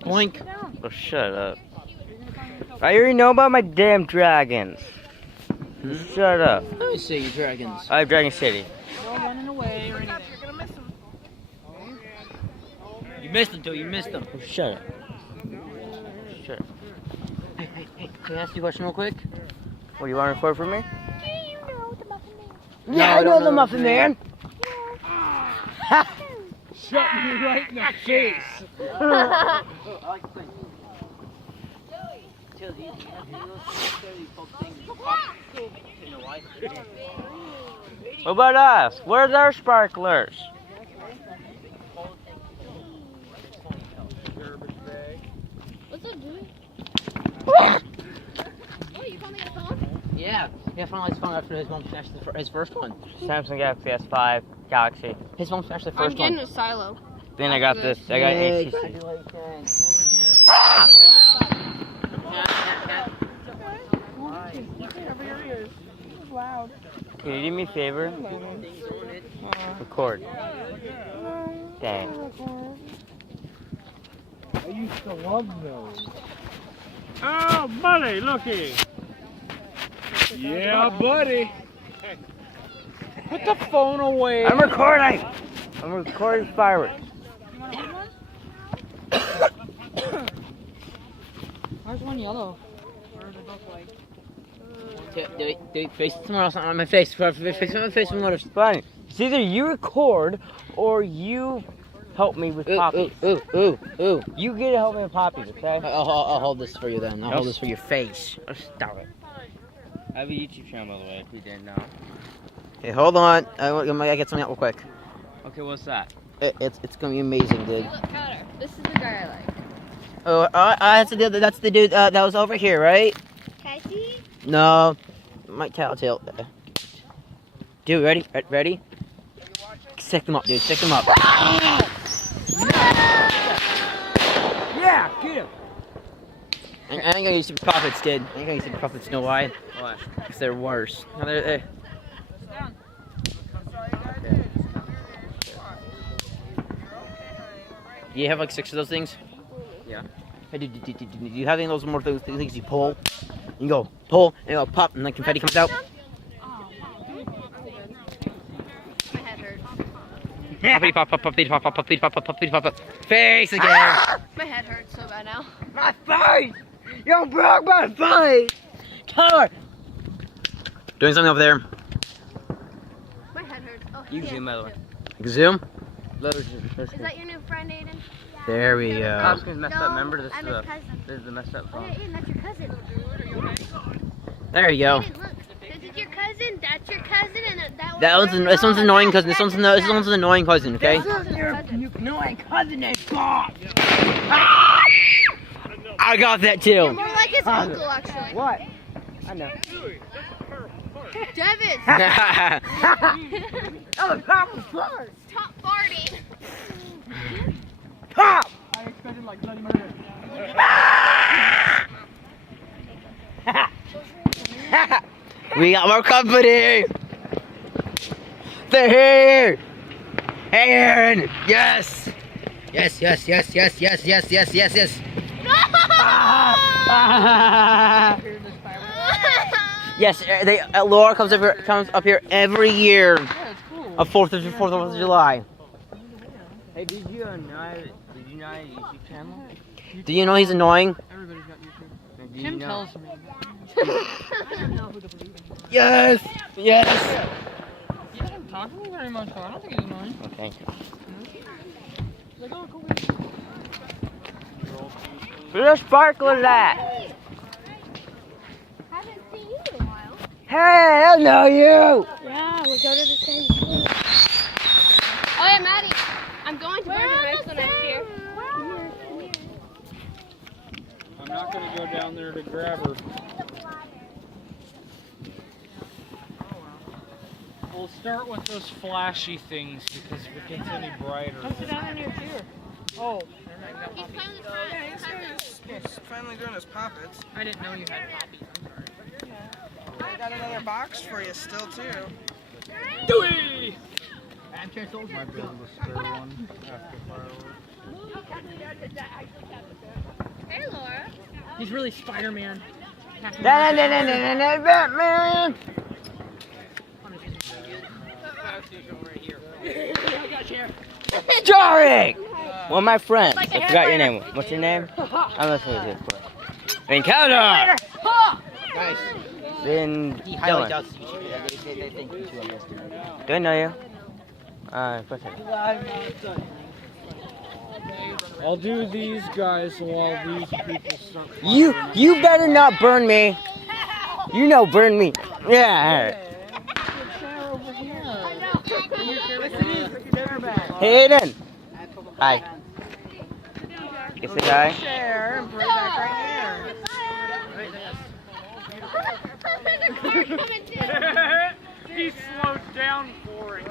Boink. Oh, shut up. I already know about my damn dragons. Shut up. Let me see your dragons. I have Dragon City. No running away or anything. You're gonna miss him. You missed them, too. You missed them. Oh, shut up. Shut up. Hey, can I ask you a question real quick? What, do you want to record for me? No, I know the Muffin Man. Shut me right in the face. What about us? Where's our sparklers? What's that doing? Oh, you called me a phone? Yeah, finally his phone after his mom smashed his first one. Samsung Galaxy S5 Galaxy. His mom smashed the I'm first getting one. a silo. Then I got this. I got Yay. HTC. Loud. Can you do me a favor? Record. Dang. I used to love those. Oh, buddy, looky. Yeah, buddy. Put the phone away. I'm recording! I'm recording fireworks. Where's one yellow? Face somewhere else on my face. Face on my face. It's funny. It's either you record or you help me with poppies. Ooh. You get to help me with poppies, okay? I'll hold this for you then. I'll hold this for your face. Oh, stop it. I have a YouTube channel, by the way, if you didn't know. Hey, hold on. I gotta get something out real quick. Okay, what's that? It's gonna be amazing, dude. Hey, look, Connor. This is the guy I like. Oh, that's the dude that was over here, right? Cassie? No, Mike Tattletale. Dude, ready? Ready? Stick them up, dude. Stick them up. Yeah, get him! I ain't gonna use Super Puppets, dude. I ain't gonna use Super Puppets. Know why? What? Because they're worse. No, Do you have like 6 of those things? Yeah. Hey, do you have any of those more those things you pull? You go pull and it'll pop and like confetti comes out. My head hurts. Poppity pop pop poppity pop pop poppity pop pop poppity pop pop. Face again. My head hurts so bad now. My face! You broke my face! Color! Doing something over there. My head hurts. Oh, You yeah, zoom, by the way. Zoom. Is that your new friend, Aiden? There we go. Costume's messed up. Remember, this I'm is his cousin. this is the messed up Oh, phone. yeah, Aiden, that's your cousin. There you go. Aiden, look. This is your cousin, that's your cousin, and that This one's annoying cousin. This one's an annoying cousin. Okay. annoying cousin is God. I got that You're too. more like his uncle, actually. What? I know. Devin! Oh, pop was first. Stop farting! Pop! I expected like bloody murder. We got more company. They're here. Hey, Aaron. Yes. Yes. Yes. Laura comes up here every year. Yeah, it's cool. Of 4th of July. Hey, did you know I have a YouTube channel? Do you know he's annoying? Everybody's got YouTube. And do you Tim know- tells me. I don't know who to believe in. Yes. Yes. He doesn't talk to me very much, though. I don't think he's annoying. Okay. He's like, oh, cool. Where's the sparkler at? Haven't seen you in a while. Hey, I know you! Yeah, we go to the same school. Oh yeah, Maddie. I'm going to Bergen High School next year. I'm not going to go down there to grab her. We'll start with those flashy things because if it gets any brighter. Come sit down in your chair. Oh. He's playing with his friends. He's finally doing his puppets. I didn't know you had poppies. I'm sorry. I got another box for you still too. Dewey! Might be able to spare one after fireworks. Hey, Laura. He's really Spider-Man. Batman! Jarek! Well, my friends. I forgot your name. What's your name? I'm listening to you. Encounter! Nice. Then He highly Dylan. doubts you. They think you two are listening. Do I know you? Of course I do. I'll do these guys while these people start. You better not burn me. You know, burn me. Yeah. Hey, Aiden. Hi. You say hi? Share and put it back right here. He slowed down for it.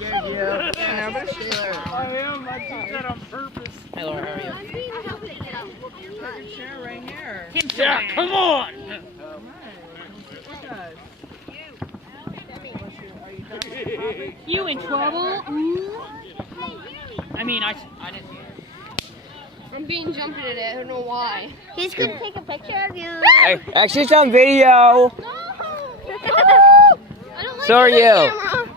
Yeah, but share. I am. I did that on purpose. Hey, Laura, how are you? Share right here. Yeah, come on. You in trouble? Ooh. I mean, I didn't. I'm being jumped at it. I don't know why. He's gonna take a picture of you. Hey, actually, it's on video. No. I don't like So are it on you. camera.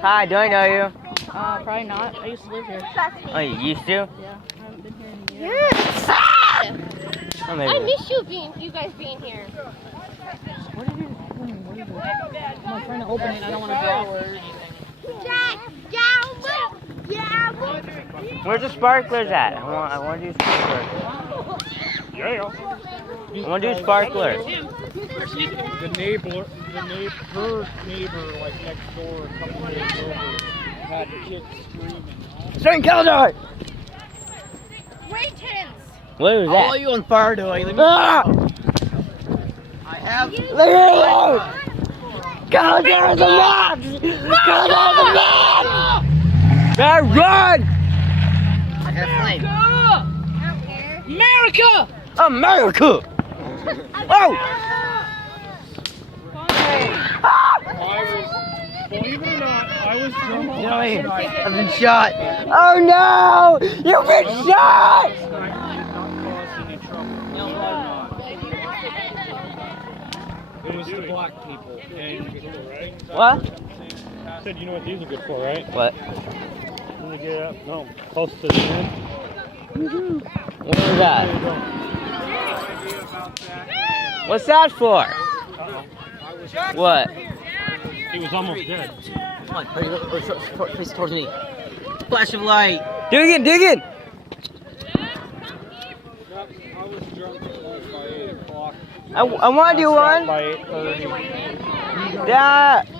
Hi, do I know you? Probably not. I used to live here. Oh, you used to? Yeah, I haven't been here in a year. Yes. Oh, I maybe. miss you guys being here. What are you doing? What are you doing? I'm trying to open it. I don't want to draw or anything. Where's the sparklers at? I want to do sparklers. Yeah. I want to do sparklers. The neighbor, like next door, a couple days over, had kids screaming. Straight Kildare! Raytons. What was All that? you on fire doing? Leave me Ah! I have. Leave me alone! Kildare the mobs! Kildare the mobs! Now run! I have flame. America! America! Oh! Believe it or not, I was drunk Joey, I've been shot. Oh no! You've been shot! last night and did not cause any trouble. It was the black people. And What? said, you know what these are good for, right? What? When they get up, no, close to the end. What was that? What's that for? What? He was almost dead. Come on, hurry, face towards me. Flash of light. Dig it, dig it! I was drunk by 8 o'clock. I want to do one. By 8:30. Yeah. If you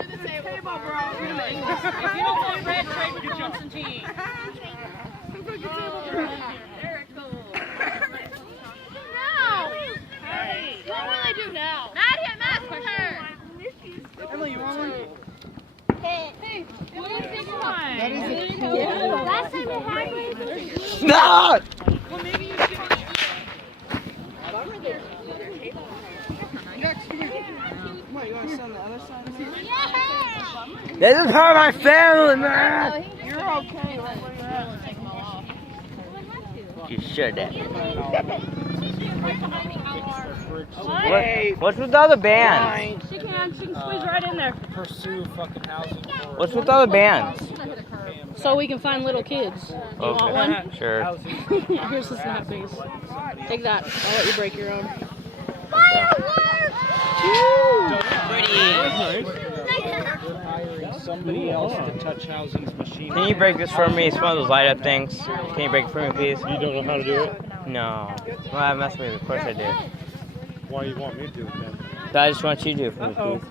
don't want red, trade with the Johnson team. What will I do now? Maddie, I'm asked for her. Emily, you want one? Hey, what do you think of mine? Last time I had one. No! What, you want to sit on the other side of here? This is part of my family, man! You're okay right where you're at. You should have. Hey, What's with all the bands? She can squeeze right in there. pursue fucking housing for What's with all the bands? So we can find little kids. You want one? Sure. housing. Here's the snap piece. Take that. I'll let you break your own. Hiring somebody else to touch housing's machine. Can you break this for me? It's one of those light up things. Can you break it for me, please? You don't know how to do it? No. Well, I messed with it. Of course I do. Why do you want me to do it then? But I just want you to do it for me, please.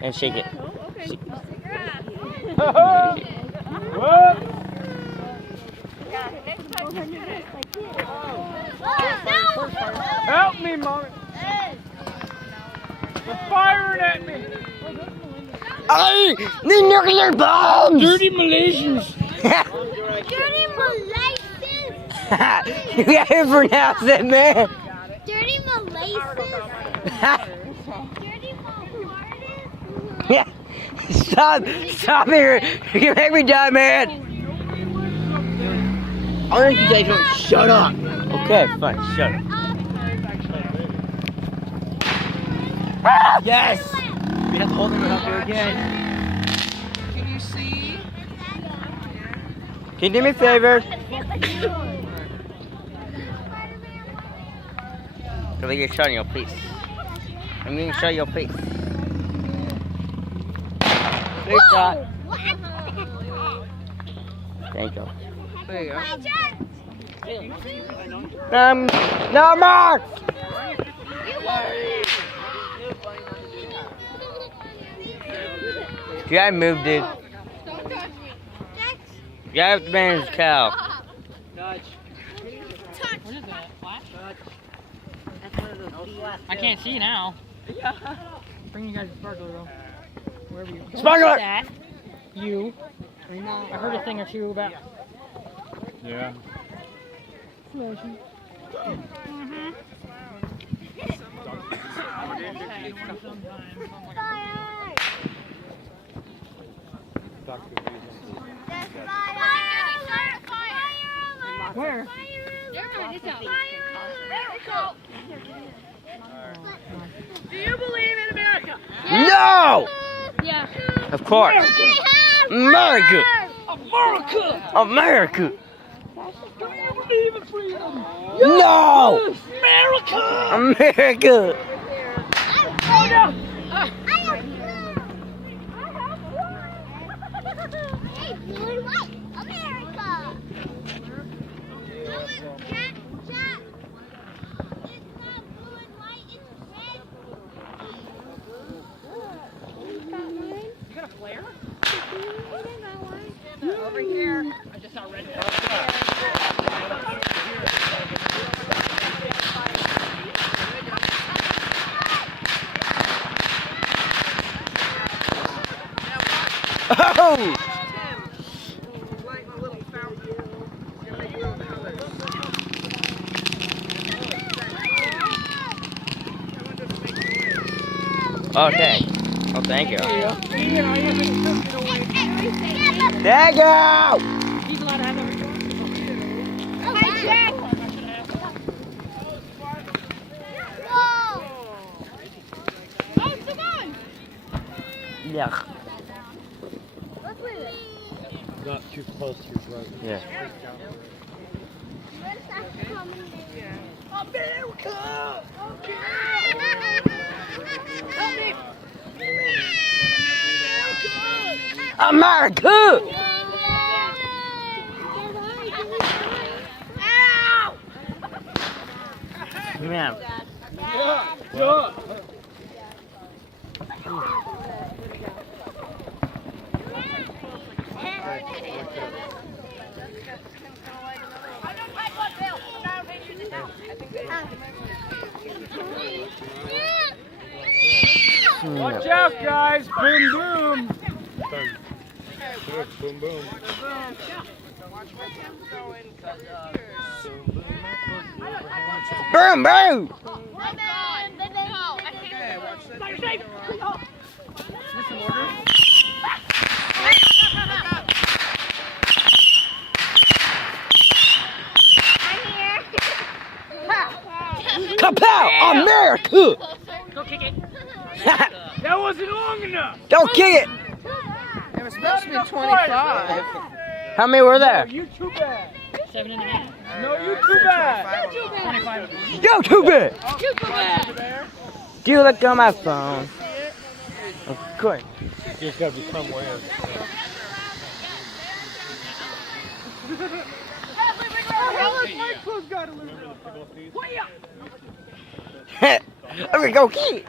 And shake it. Help me, Mom! They're firing at me! Hey! The nuclear bombs! Dirty Malaysians! Dirty Malaysians. You gotta pronounce it, man! Dirty Malaysians. Dirty Malaysians. Yeah. Stop! Stop here! You make me die, man! I want you guys to shut up! Okay, fine, shut up. Yes! We have to hold him up here again. Can you see? Can you do me a favor? Can we get shot in your face? I'm getting shot in your face. Great shot. Thank you. There you go. No more! You gotta move, dude. You gotta have to manage the cow. What is that? Flash? I can't see now. Bring you guys a sparkler though. Wherever you. Sparkler! That. You. I heard a thing or two about. Yeah. Where? Do you believe in America? No! Yeah. Of course. America! America! No! America! Hey, blue and white, America! Jack, it's not blue and white, it's red. You got a flare? Over here. I just saw red. Oh! Light my little fountain. Okay. Oh, thank you. You know, Thank you! he's allowed to have everything. Hey, Jack! Whoa! Oh, Simone! Yeah. Let's leave it. Not too close to your brother. Yeah. Let's have to come in. America! America! Man. Watch out, guys! Boom, boom! Boom, boom. Boom, boom! Kapow! America! Go kick it. That wasn't long enough! Don't kick it! It was supposed to be 25. How many were there? You too bad! 7.5. No, you too bad! 25. Yo, too bad! Do you look on my phone? Of course. You just gotta become aware. I'm gonna go kick.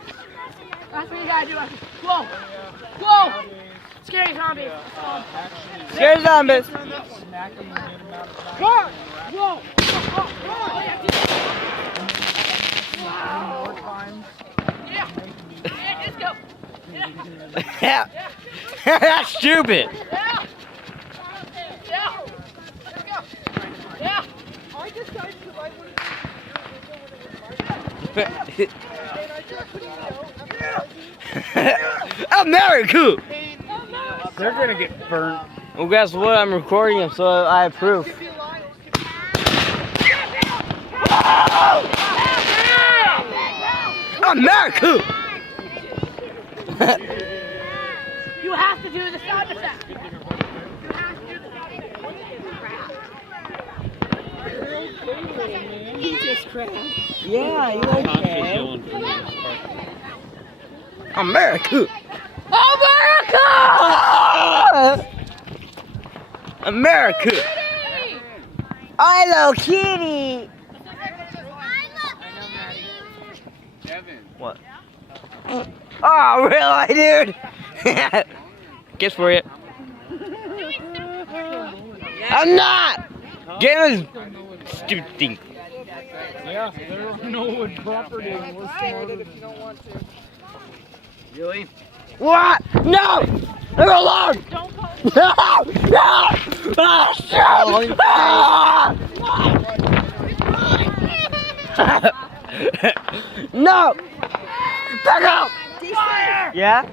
That's what you gotta do. Whoa! Whoa! Scary zombies. Scare zombies. Whoa! Whoa! Yeah! Yeah, let's go! Yeah. That's stupid. Yeah! Yeah! Let's go! Yeah! I decided to like America! They're gonna get burnt. Well, guess what? I'm recording them, so I have proof. America! You have to do the sound effect. He just crashed. Yeah, you okay? America! America! America! Hello, Kitty! What? Oh, really, dude? Guess for it. I'm not! Game is stupid thing. Yeah, they're Norwood property. And we're smarter than Really? What? No! Leave me alone! No! No! Ah, shit! Ah! No! Back up! Fire! Yeah?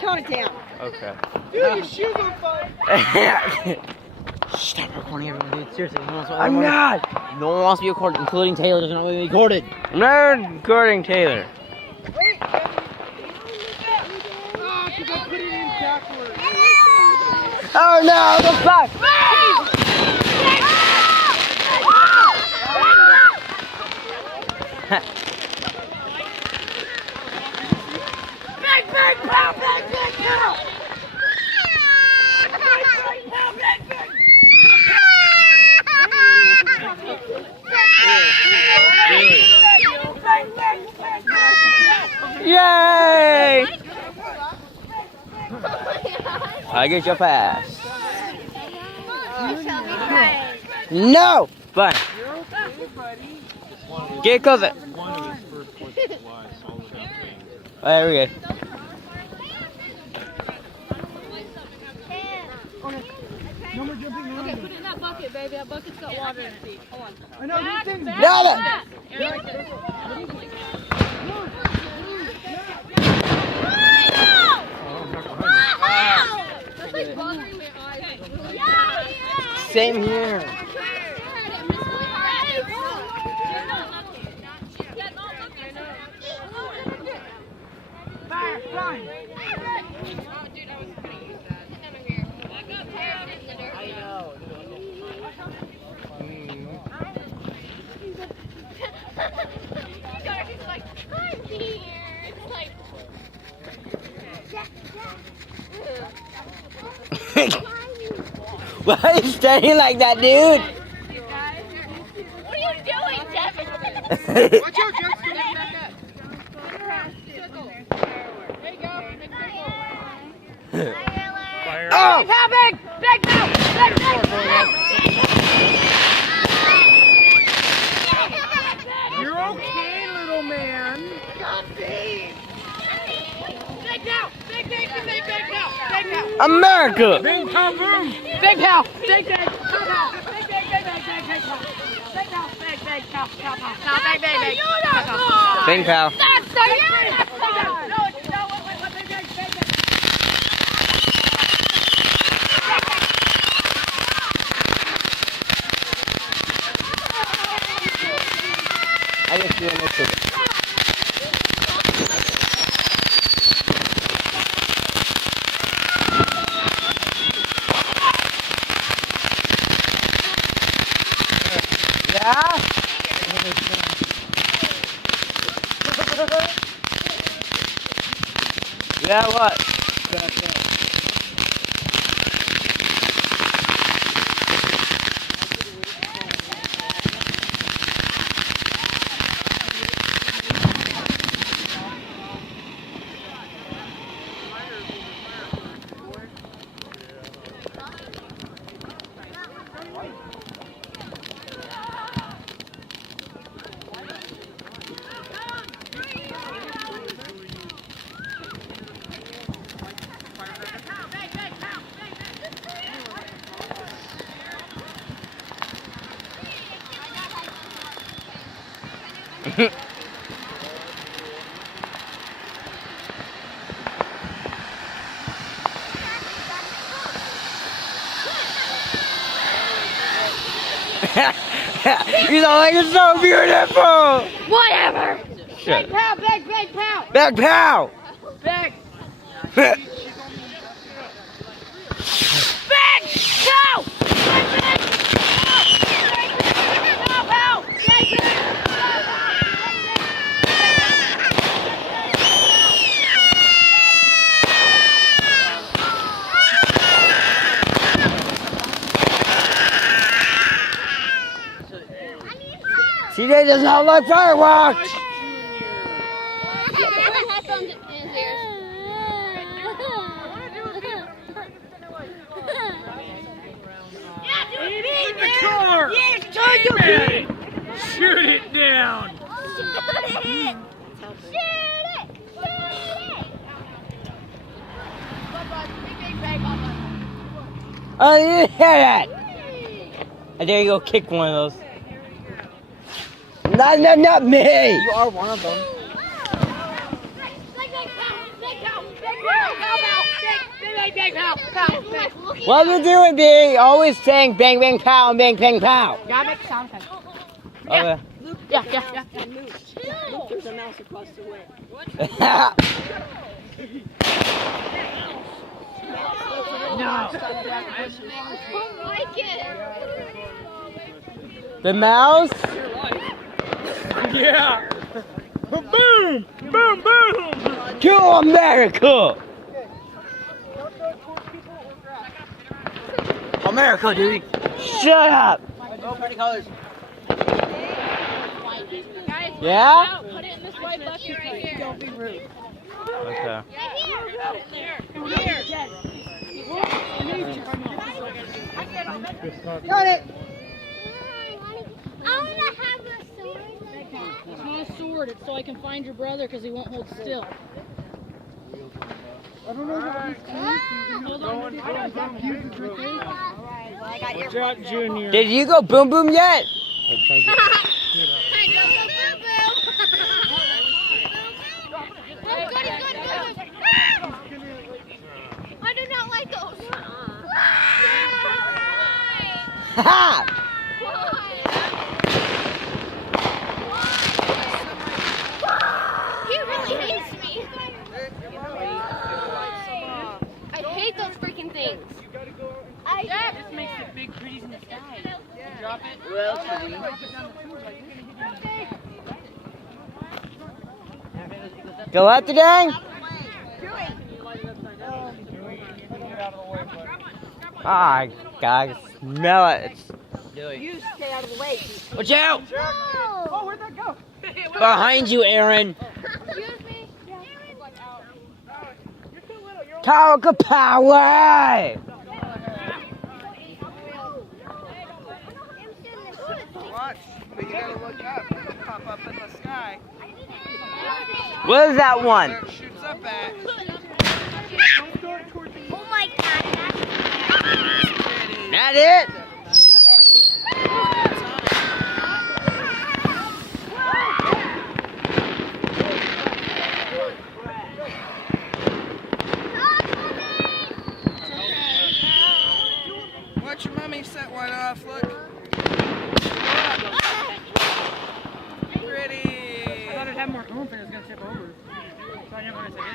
Tone it down. Okay. Dude, your shoes on fire. Stop recording everyone, dude. Seriously, no one wants, I'm not! No one wants to be recorded, including Taylor doesn't want to be recorded. I'm not recording Taylor. Wait, ah, because I put it in backwards. Oh no, the fuck! Bang, bang, pow, bang, bang, pow. Yay! I get your pass. No! Fine. Get closer. There we go. Okay, put it in that bucket, baby. That bucket's got water in it. Hold on. I know, these things. Got it! That's like bothering my eyes. Same here. Fire, run. Why are you standing like that, dude? What are you doing, Devin? Watch out, Jackson. There you go. Oh! Pow, bang, bang, pow, bang, bang, pow. You're okay, little man. Bang, pow, bang, bang, bang, bang, bang, pow, bang, pow. America! Bing, pow, boom. Bang, pow, bang, bang, pow, pow, bang, bang, bang, bang, bang, bang, pow. Bang, pow, bang, bang, pow, pow, pow, pow, bang, bang, bang, pow, pow. Bing pal. That's the unicorn! No, no, wait, bang, bang, bang, bang. I guess you almost took it. Yeah? Yeah, what? He's all like, it's so beautiful. Whatever. Shut Big pow, big pow. Back pow. Big. Big pow. CJ does not like fireworks. Put headphones in his ears. Eat the car! Shoot it down! Oh, you didn't hear that. And there you go, kick one of those. Not me. You are one of them. What are we doing, B? Always saying bang, bang, pow, and bang, bang, pow. Gotta make sound effects. Okay. Yeah. There's a mouse across the way. I like it. The mouse? Yeah! Boom! Boom, boom! To America! America, dude. Shut up! Oh, pretty colors. Guys, Yeah? put it in this white bucket right here. Don't be rude. Okay. Got it. I want to have a sword. It's not a sword. It's so I can find your brother because he won't hold still. Wow. Watch out, Junior. Did you go boom boom yet? I don't know, boo-boo. Good. I do not like those. Ha! He really hates me. I hate those freaking things. This makes the big pretties in the sky. Drop it. Go out today? Ah, God, smell it. You stay out of the way. Watch out! Oh, where'd that go? Behind you, Aaron. Excuse me. Talk power! Watch, but you gotta look up. It'll pop up in the sky. What is that one? Where it shoots up at. Oh my god, That it? Watch your mommy set one off. Look. Pretty. I thought it'd have more oomph and it was going to tip over. So I never want to say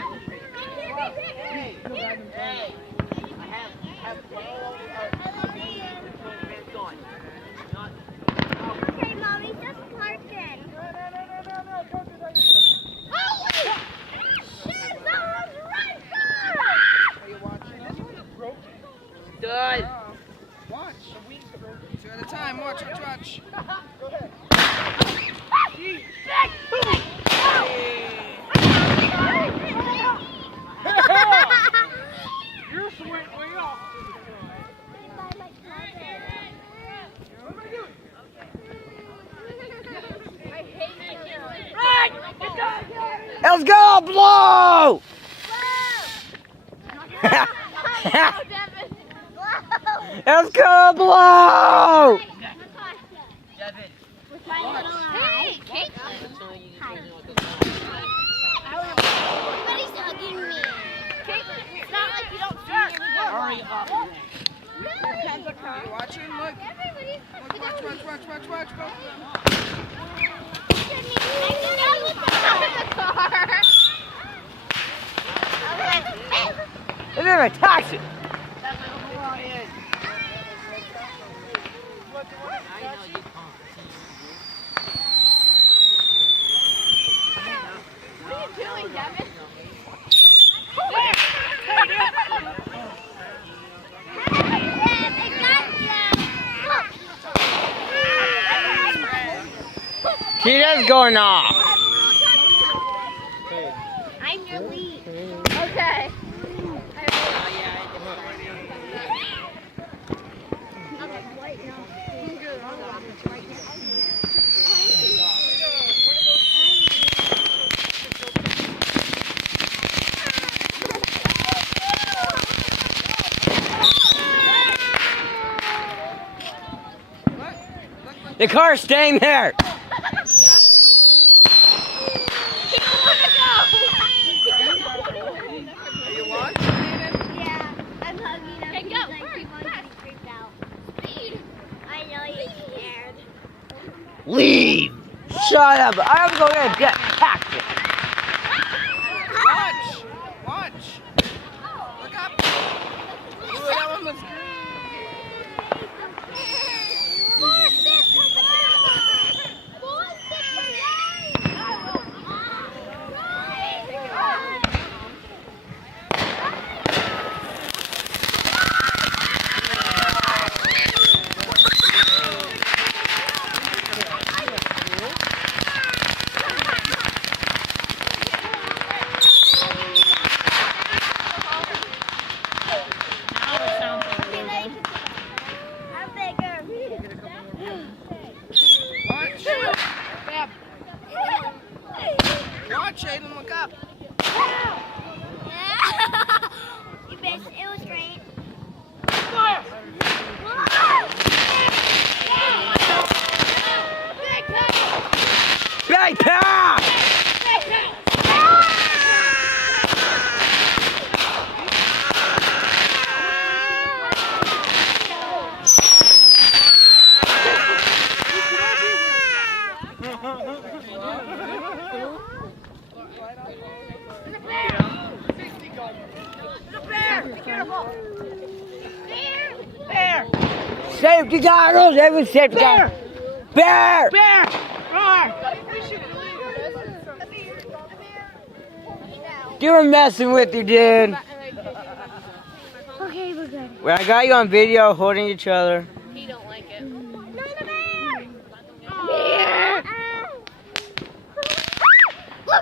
okay, mommy, just park it. Holy shit, that was right there! Are you watching? This one is broken. Good. Watch. Two at a time. Watch. Yours went way off. Let's go, blow! Let's go, blow! Hey, Caitlin. Everybody's hugging me. Caitlin, it's not like you don't see me every day. Hurry up. No, You watching? Look. Watch. It's in a taxi. Cheetah's going off. I'm your lead. Okay. The car's staying there. Yeah, I'm hugging him. Okay, go. He's like, keep on getting creeped out. I know he's scared. Leave. Shut up. I'm going to get taxi. Watch. Look up. Ooh, that one was I'm bigger. Watch, Aiden, look up. You missed. It was great. Big pass. Safety goggles. Every safety goggles. Bear. You were messing with you, dude. Okay, we're good. Well, I got you on video holding each other. He don't like it.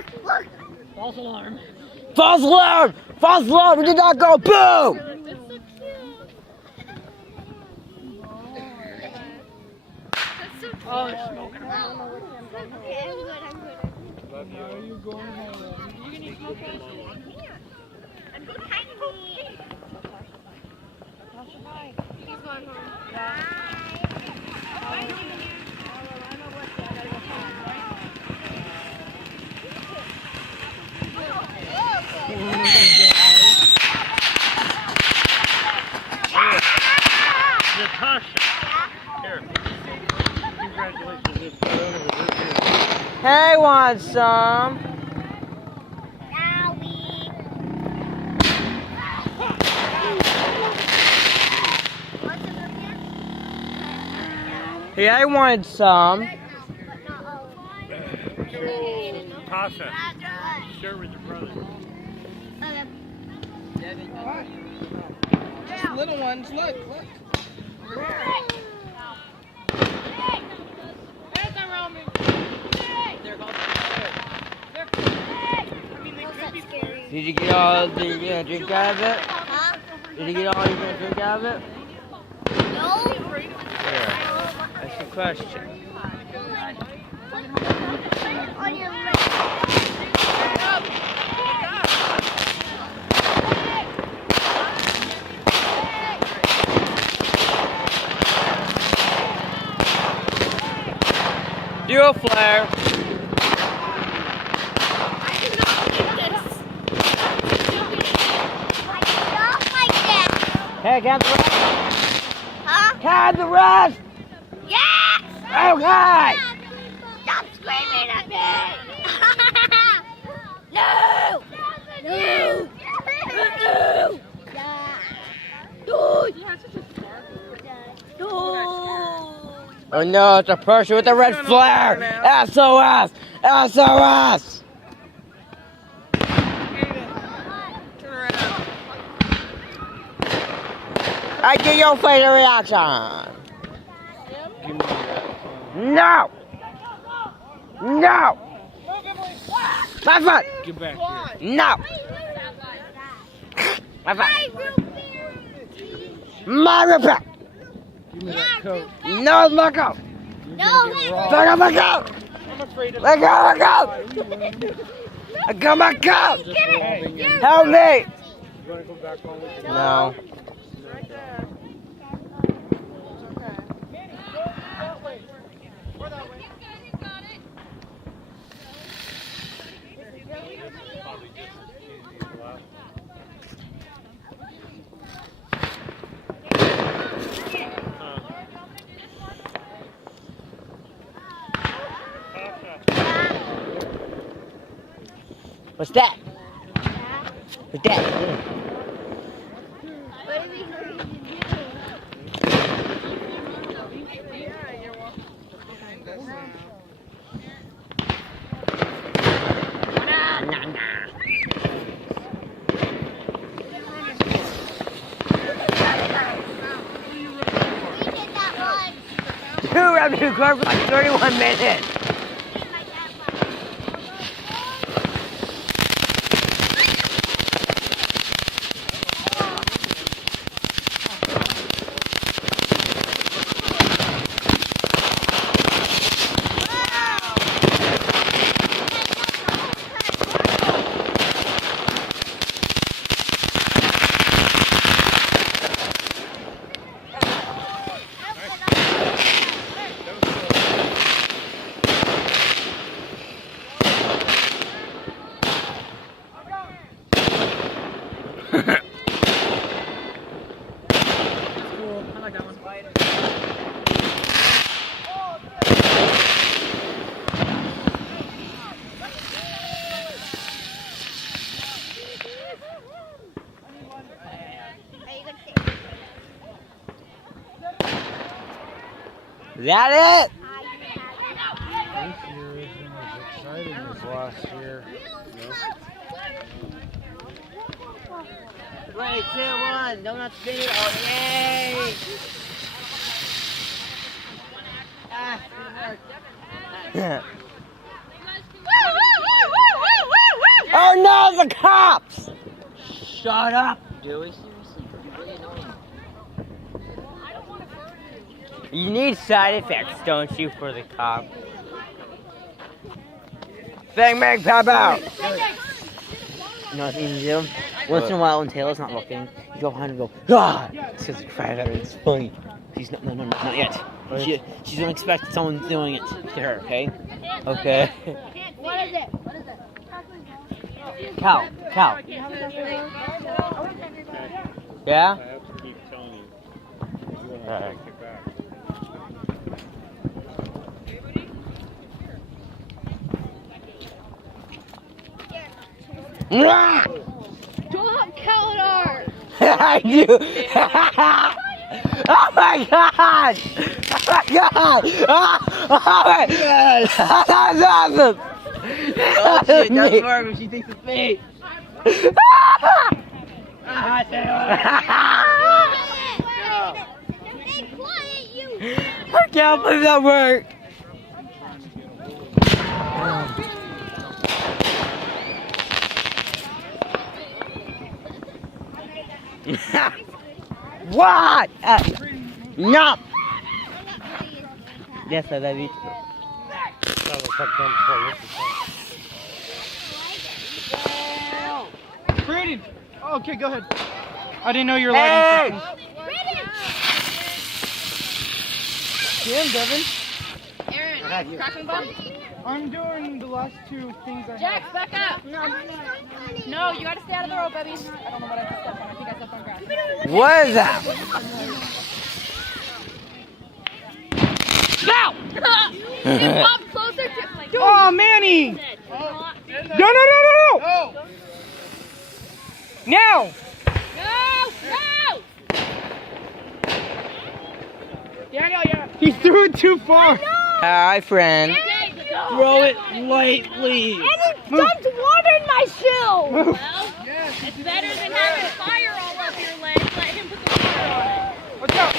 Look. False alarm. False alarm! False alarm! We did not go. Boom! Oh, they're smoking around. Okay, I'm good. Love you. Are you going home? You gonna smoke it? I'm so tiny. He's going home. Natasha. Here. Congratulations. Hey, want some? Hey, I wanted some. Tasha. Share with your brother. Just little ones. Look. Did you get all the drink out of it? Huh? Did you get all you gonna drink out of it? No. Here. That's the question. On your leg. Do a flare. Stop like that. Hey, cancel it. Huh? Have the rest! Yes! Okay! Stop screaming at me! No! No! Oh no, it's a person with a red flare! SOS! SOS! Turn around. I do your facial reaction! Give me that. No! No! My foot! Get back here. No! My foot! My repair! Give me that coat. No, let go! No! Let go, let go! I'm afraid of Let go, let go! Let go, my go! just robbing you. Help me! You wanna go back home with me? No. Right there. What's that? What's that? Two revenue card for like 31 minutes. Is that it? This year isn't as exciting as last year. 3, 2, 1. Don't not spin it. Oh, yay! Oh no, the cops! Shut up, Dewey. Seriously, you're really annoying. You need side effects, don't you, for the cop? Bang, bang, pow, pow! You know what you need to do? Once in a while when Taylor's not looking, you go behind and go, ah! It's because he cried out, it's funny. She's not, no, not yet. She don't expect someone doing it to her, okay? Okay. What is it? What is it? Cow. Yeah? I have to keep telling you. You want to take it back. Stop, Kaladar! I do! Oh my god! Oh my god! Oh my god! That's awesome! Oh shit, that's Mark when she thinks it's me. Stay quiet, you! I can't believe that worked! What? No! Yes, I love you. Brayden! Oh, okay, go ahead. I didn't know you were Hey! lighting Damn, Devin. Aaron, cracking bomb? I'm doing the last two things I Jax, back up! No, you gotta stay out of the road, baby. I don't know what I just stepped on. I think I stepped on grass. What is that? Now! Pop closer to like. Oh, Manny! No! Now! No! Daniel, yeah. He threw it too far. Hi, friend. Throw it lightly. And it dumped water in my shoe. Well, it's better than having fire all up your legs. Let him put the water on it. Watch out!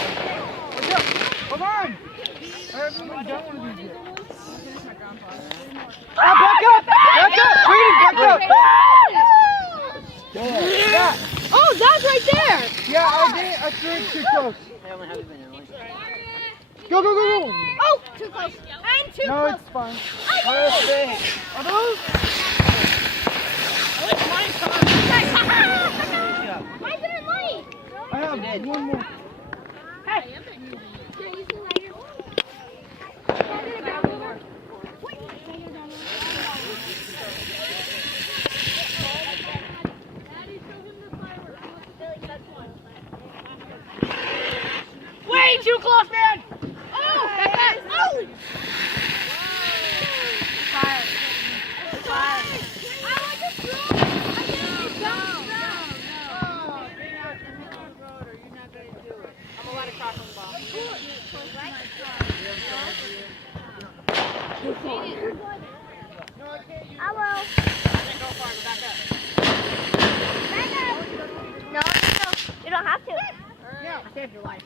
Watch out! Hold on! I haven't even done one of these yet. Back up! Back up! Brady, back up! Yeah! Oh, that's right there. Yeah, I threw it too close. Go! Oh, too close. I'm too No, close. it's fine. I Are those? Mine's in light. I have one more. Way too close, man. Oh, oh. Fire. Fire. I want to throw it. I will. No. You don't have to. Yeah, I saved your life.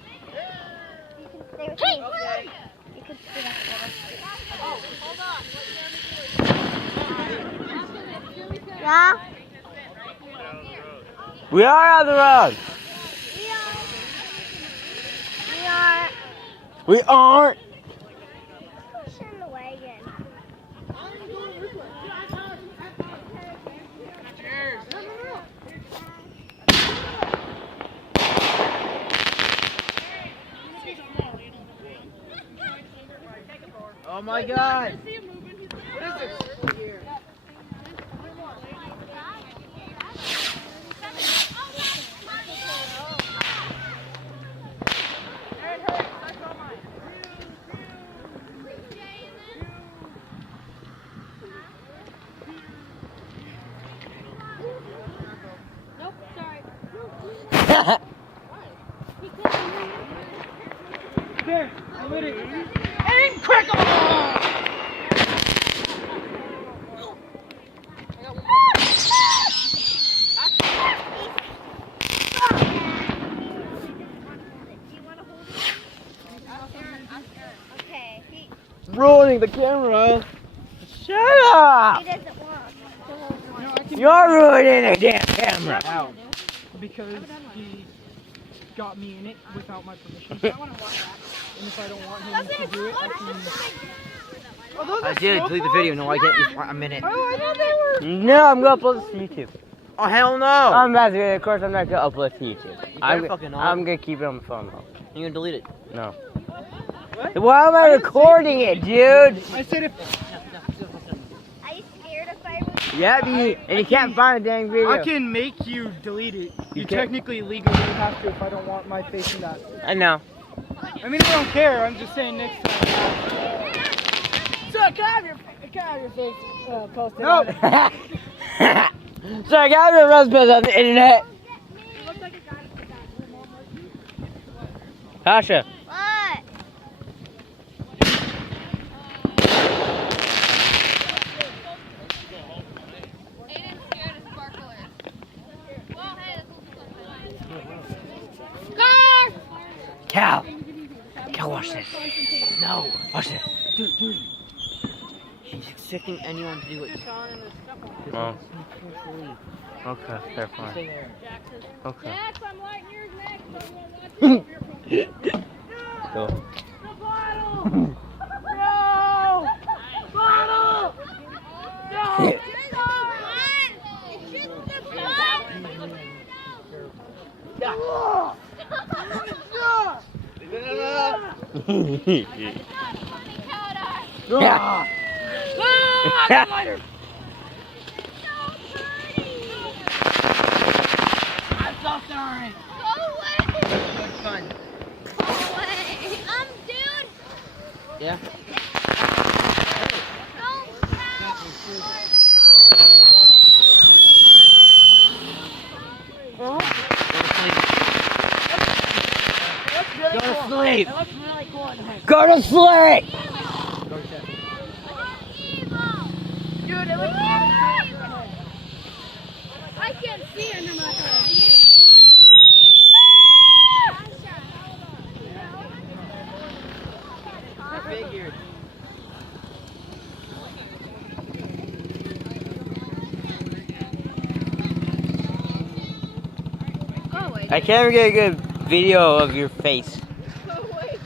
You can stay with me. You can stay next to me. Yeah? We are on the road. We are We aren't. pushing the wagon. Oh my God! Nope, sorry. There, I lit it. And crackle! Okay. Ruining the camera. Shut up. He doesn't want. You're ruining the damn camera. Because he got me in it without my permission. And if I don't want him to do it, I can... Oh, those I are did delete the video. No, I can't use a minute. Oh, I thought they were... No, I'm gonna upload this to YouTube. Oh hell no! I'm not gonna, of course, I'm not gonna upload it to YouTube. better fucking not. I'm gonna keep it on the phone though. You're gonna delete it. No. Why am I recording it, dude? I said if... Are you scared if I was? Yeah, and you can't find the dang video. I can make you delete it. You can't- technically legally have to if I don't want my face in that. I know. I mean, I don't care. I'm just saying next time. So, can I have your face posted? No. So I got the recipes on the internet. Tasha. What? Aiden's scared of sparklers. Well, hey, that's Cal. Cal, watch this. No. Watch this. Dude. He's expecting anyone to do it. Oh. Okay, fair fine. Okay. Jax, I'm lighting yours next. So we'll watch it. Go. No! Bottle! No! Yeah. Ah, lighter! I'm so sorry. Go away! Good fun. Go away! Dude! Yeah. Go to sleep. Go to sleep! Dude, it looks really cool. I can't see under my head. Figured. Go away. I can't even get a good video of your face. Go away,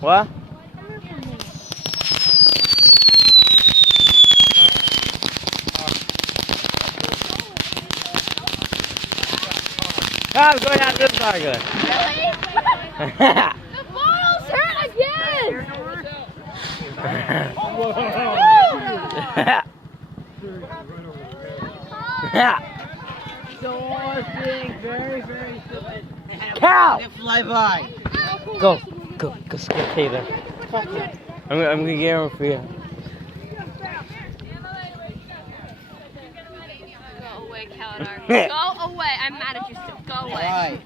What? I'm going out this target. The bottle's hurt again! Cow! Fly by. Go scare Taylor. I'm gonna get him for you. Go away, Kaladar. Go away. I'm mad at you still. Go away. Why?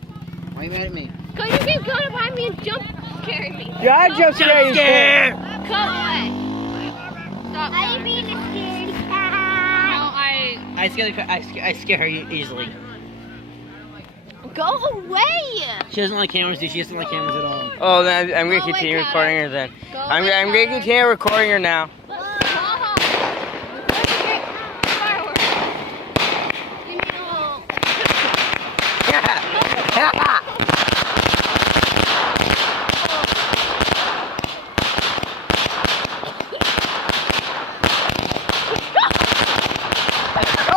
Why are you mad at me? Because you keep going behind me and jump scaring me. Yeah, I just scared. Go away. Stop. I'm being a scaredy No, cat. I scare her easily. Go away. She doesn't like cameras, dude. She doesn't like cameras at all. Oh, then I'm gonna Go away, continue Tyler. recording her then. Go I'm away, gonna Tyler. continue recording her now. Go home. Fireworks. Leave me alone.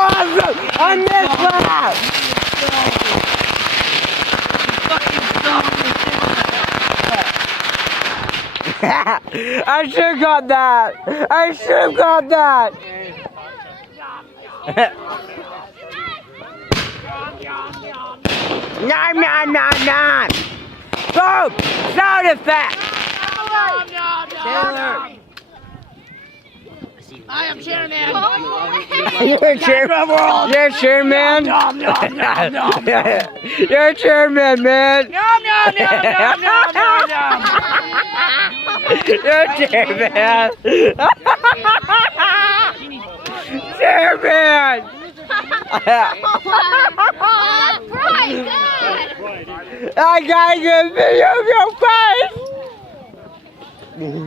Oh, I missed that! I should have got that! I should have got that! Nom nom nom nom! Boom! Sound effect! Taylor! I am chairman. You're a chairman. You're a chairman. You're a chairman, man. Nom, nom, nom, nom, nom, nom, nom. You're a chairman. Chairman. Right, good. I got a good video of your face.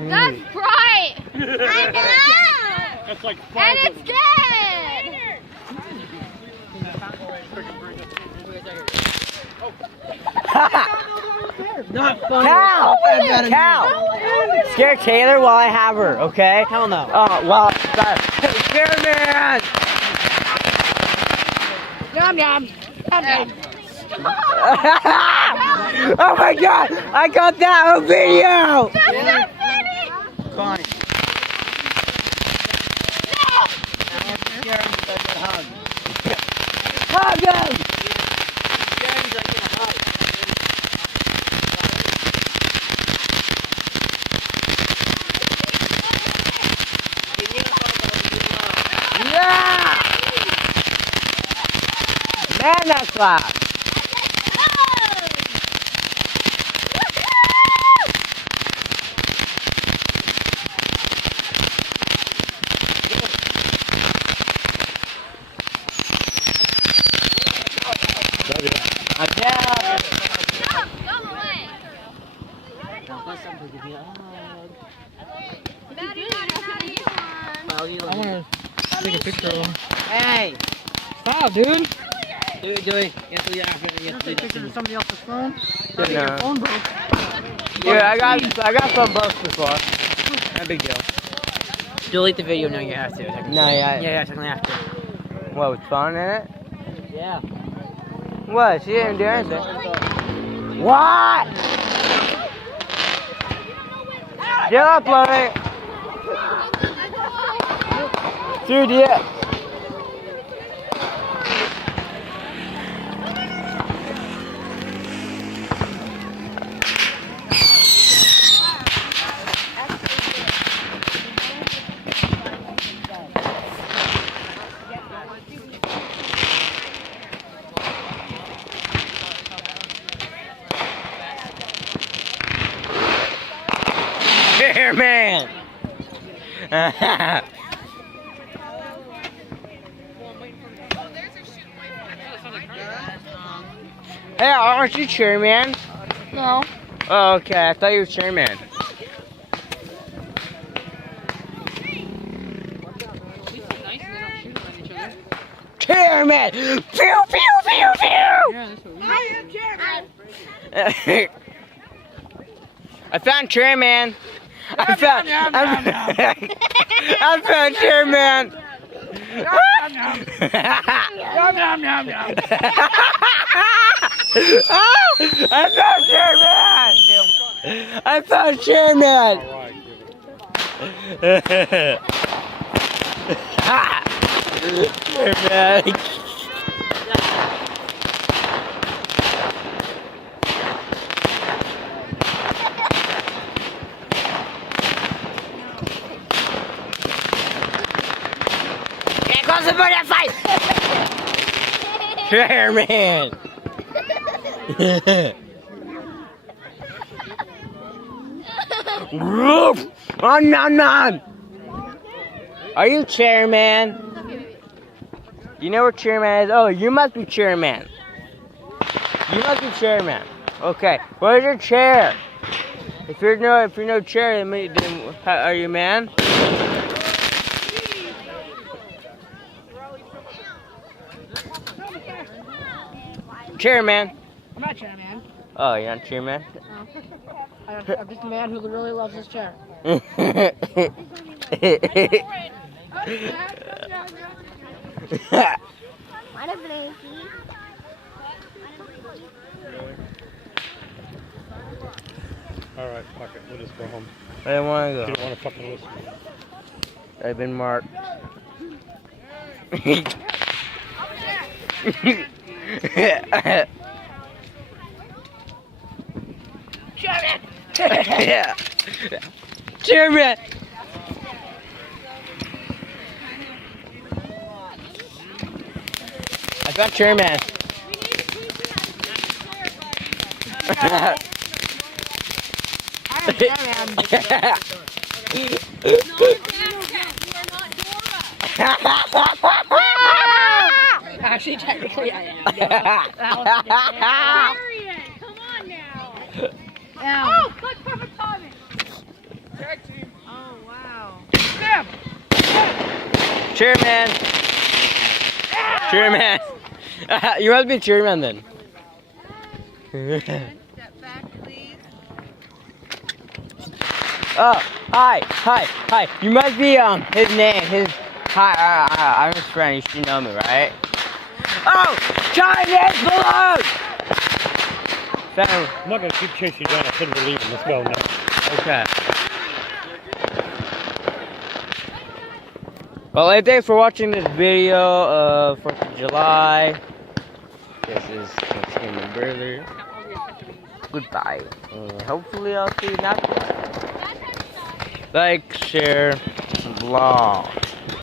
That's bright. I know. That's like And it's dead. Not funny. Cow. I've got a- Cow. Scare Taylor while I have her, okay? Hell no. Oh, well, chairman. Nom, nom. Nom, nom. Oh my god, I got that on video! That's not funny. Connie. I want to scare him so I get a hug. Hug him! Scare him so I get a hug. Yeah! Man, that's loud. I want to take a picture of him. Hey! Stop, dude. Do it. You have to do that. You have to do Take pictures of somebody else's phone. No. Your phone broke. Yeah, I got some bugs before. No big deal. Delete the video. No, you have to. technically. No, yeah. Yeah, technically have to. What, with fun in it? Yeah. What? She didn't do anything. What? Still uploading. Dude, yeah. Chairman! Hey, aren't you Chairman? No. Oh, okay, I thought you were Chairman. Chairman! Pew, pew, pew, pew! I am chairman. I found Chairman. I found Chairman. Yum, yum, yum, yum. I found Chairman. I found Chairman. Chairman. Here goes the bird fight! Chairman! Roof! On! Are you Chairman? You know where Chairman is? Oh, you must be Chairman. You must be Chairman. Okay, where's your chair? If you're no chair, then are you man? Chairman. I'm not chairman. Oh, you're not Chairman? I'm just a man who really loves his chair. Want a blankie? Alright, fuck it. We'll just go home. I don't want to You go. don't want to fucking listen. I've been marked. Yeah. Chairman! I got Chairman. Actually, technically, I am. Darian, come on now. Ow. Oh, good perfect timing. Oh, wow. Sam. Chairman! Chairman! You must be Chairman then. Step back, please. Oh, hi. You must be his name. I'm his friend. You should know me, right? Oh, Chinese balloon! I'm not going to keep chasing you down. I couldn't believe it. Let's go now. Okay. Well, thanks for watching this video of 4th of July. This is Entertainment Burger. Goodbye. And hopefully I'll see you next time. Like, share, vlog.